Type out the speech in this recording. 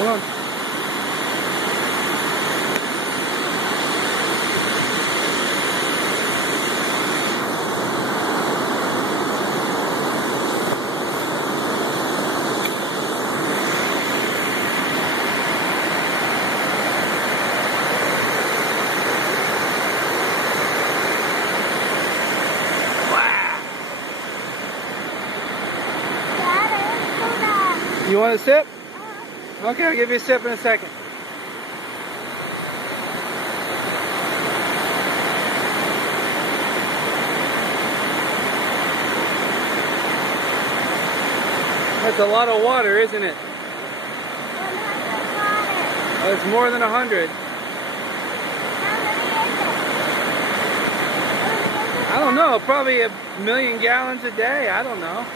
Come on. You want a sip? Okay, I'll give you a sip in a second. That's a lot of water, isn't it? 100 water. It's more than 100. I don't know, probably 1 million gallons a day. I don't know.